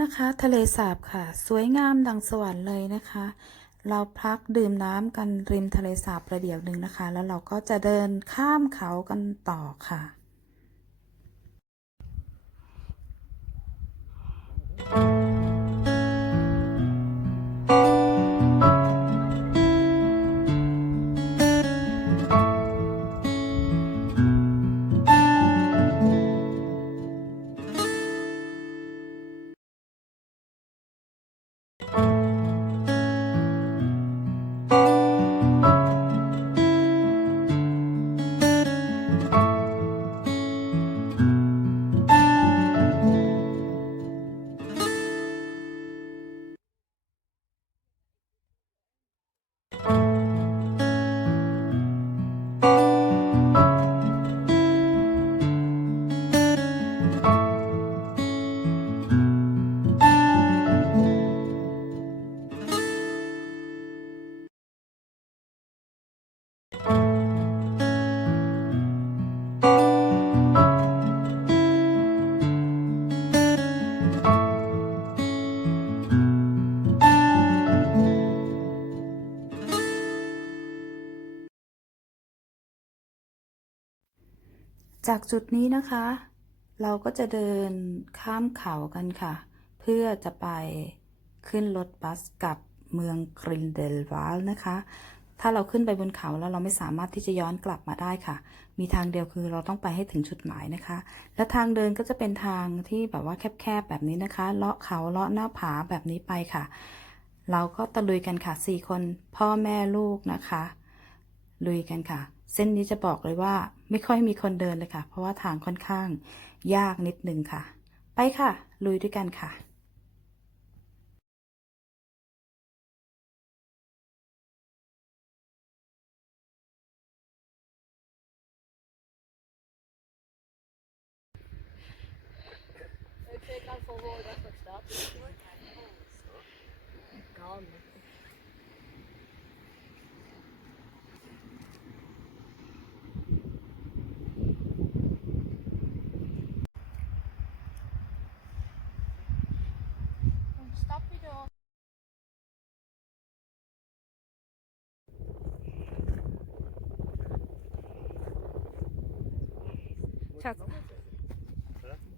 นะคะ ทะเลสาบค่ะ สวยงามดังสวรรค์เลยนะคะ เราพักดื่มน้ำกันริมทะเลสาบประเดี๋ยวหนึ่งนะคะ แล้วเราก็จะเดินข้ามเขากันต่อค่ะ จากจุดนี้นะคะ เราก็จะเดินข้ามเขากันค่ะ เพื่อจะไปขึ้นรถบัสกลับเมืองกรินเดลวาลนะคะ ถ้าเราขึ้นไปบนเขาแล้วเราไม่สามารถที่จะย้อนกลับมาได้ค่ะ มีทางเดียวคือเราต้องไปให้ถึงจุดหมายนะคะ และทางเดินก็จะเป็นทางที่แบบว่าแคบๆแบบนี้นะคะ เลาะเขาเลาะหน้าผาแบบนี้ไปค่ะ เราก็ตะลุยกันค่ะสี่คนพ่อแม่ลูกนะคะ ลุยกันค่ะ เส้นนี้จะบอกเลยว่าไม่ค่อยมีคนเดินเลยค่ะ เพราะว่าทางค่อนข้างยากนิดนึงค่ะ ไปค่ะ ลุยด้วยกันค่ะ Ik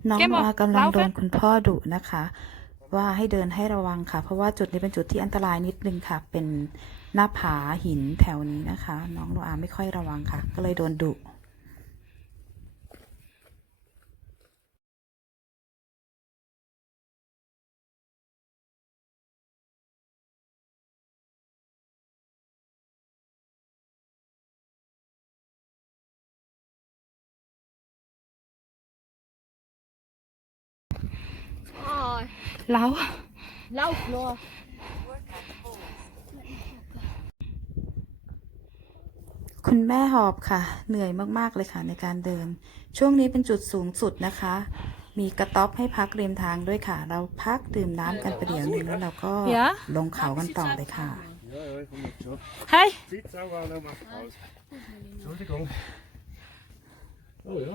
น้องแกบอกวากำลังเล่าโดไปนคุณพ่อดุนะคะ ว่าให้เดินให้ระวังค่ะ เพราะว่าจุดนี้เป็นจุดที่อันตรายนิดนึงค่ะ เป็นหน้าผาหินแถวนี้นะคะ น้องโนอาไม่ค่อยระวังค่ะ ก็เลยโดนดุ Oh, แล้ว lauf nur. คุณแม่หอบค่ะ เหนื่อยมาก ๆ เลยค่ะในการเดิน ช่วงนี้เป็นจุดสูงสุดนะคะ มีกระต๊อบให้พักริมทางด้วยค่ะ เราพักดื่มน้ำกันประเดี๋ยวหนึงแล้วเราก็ Ja? ลงเขากันต่อเลยค่ะ Ja, ja, ich komme schon. Hej. Sitz auch noch mal aus. Entschuldigung. Oh ja.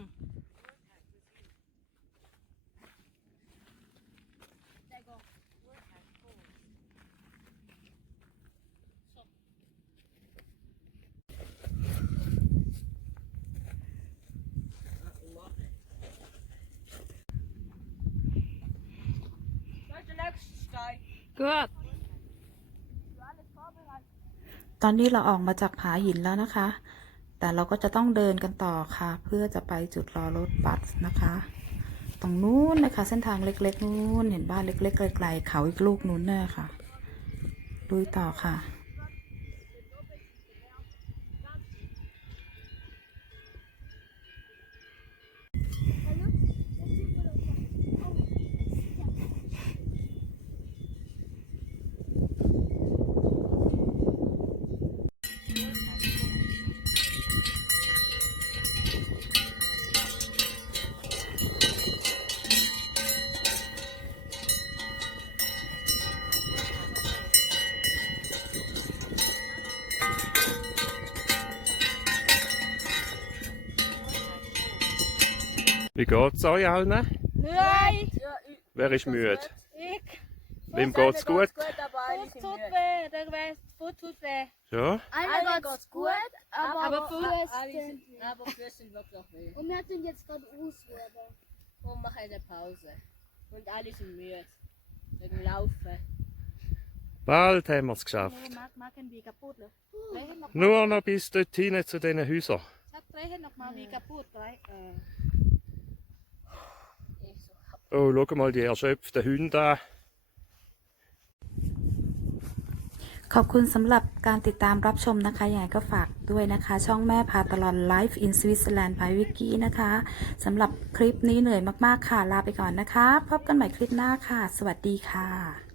Good. ตอนนี้เราออกมาจากผาหินแล้วนะคะ แต่เราก็จะต้องเดินกันต่อค่ะ เพื่อจะไปจุดรอรถบัสนะคะ ตรงนู้นนะคะ เส้นทางเล็ก ๆ นู้น เห็นบ้านเล็ก ๆ ไกลๆเขาอีกลูกนู้นน่ะค่ะลุยต่อค่ะ Wie geht's euch allen? Nein! Wer ist müde? Ich. Wem geht's gut? gut, Fuß sind tut weh, der Fuß Fuß tut weh. Ja? Einer Allen geht's gut, aber, aber Alle sind, aber Füße sind wirklich weh. Und wir tun jetzt gerade ausruhen. Und machen eine Pause. Und alle sind müde. Wegen Laufen. Bald haben wir es geschafft. Nur noch bis dorthin zu diesen Häusern. sag, drehen noch mal wie kaputt. Drei, äh. Ich Oh, schau mal die erschöpften Hunde an. ขอบคุณสำหรับการติดตามรับชมนะคะยังไงก็ฝากด้วยนะคะ ช่องแม่พาตลอด Life in Switzerland by Vicky นะคะสำหรับคลิปนี้เหนื่อยมากๆค่ะ ลาไปก่อนนะคะ พบกันใหม่คลิปหน้าค่ะ สวัสดีค่ะ